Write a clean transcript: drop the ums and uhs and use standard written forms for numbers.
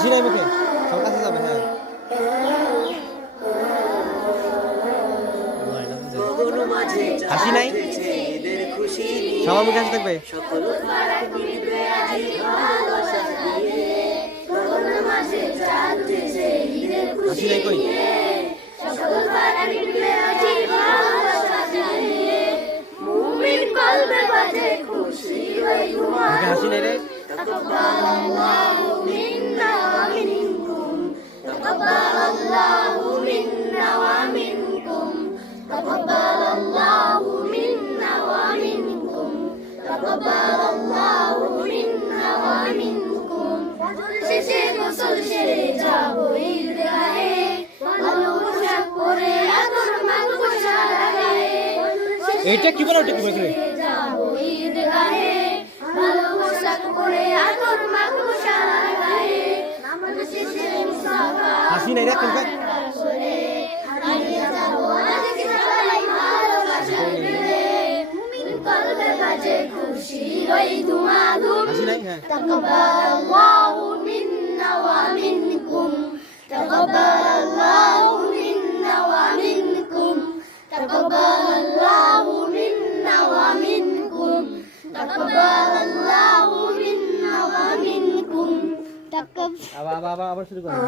হাসি নাই মুখে, সব কাছে যাবে। হ্যাঁ হাসি নাই, সবার মুখে হাসি থাকবে। হাসি নাই কই, হাসি নাই রে। এইটা কি বলো, ওটা কি বলছো? হাসি নাই রে কোনটা, হাসি নাই। হ্যাঁ তাকাব্বালাল্লাহু মিন্না ওয়া মিনকুম, তাকাব্বালাল্লাহু মিন্না ওয়া মিনকুম, তাকাব্বালাল্লাহু মিন্না ওয়া মিনকুম, তাকাব্বালাল্লাহু মিন্না ওয়া মিনকুম। আবার শুরু করো।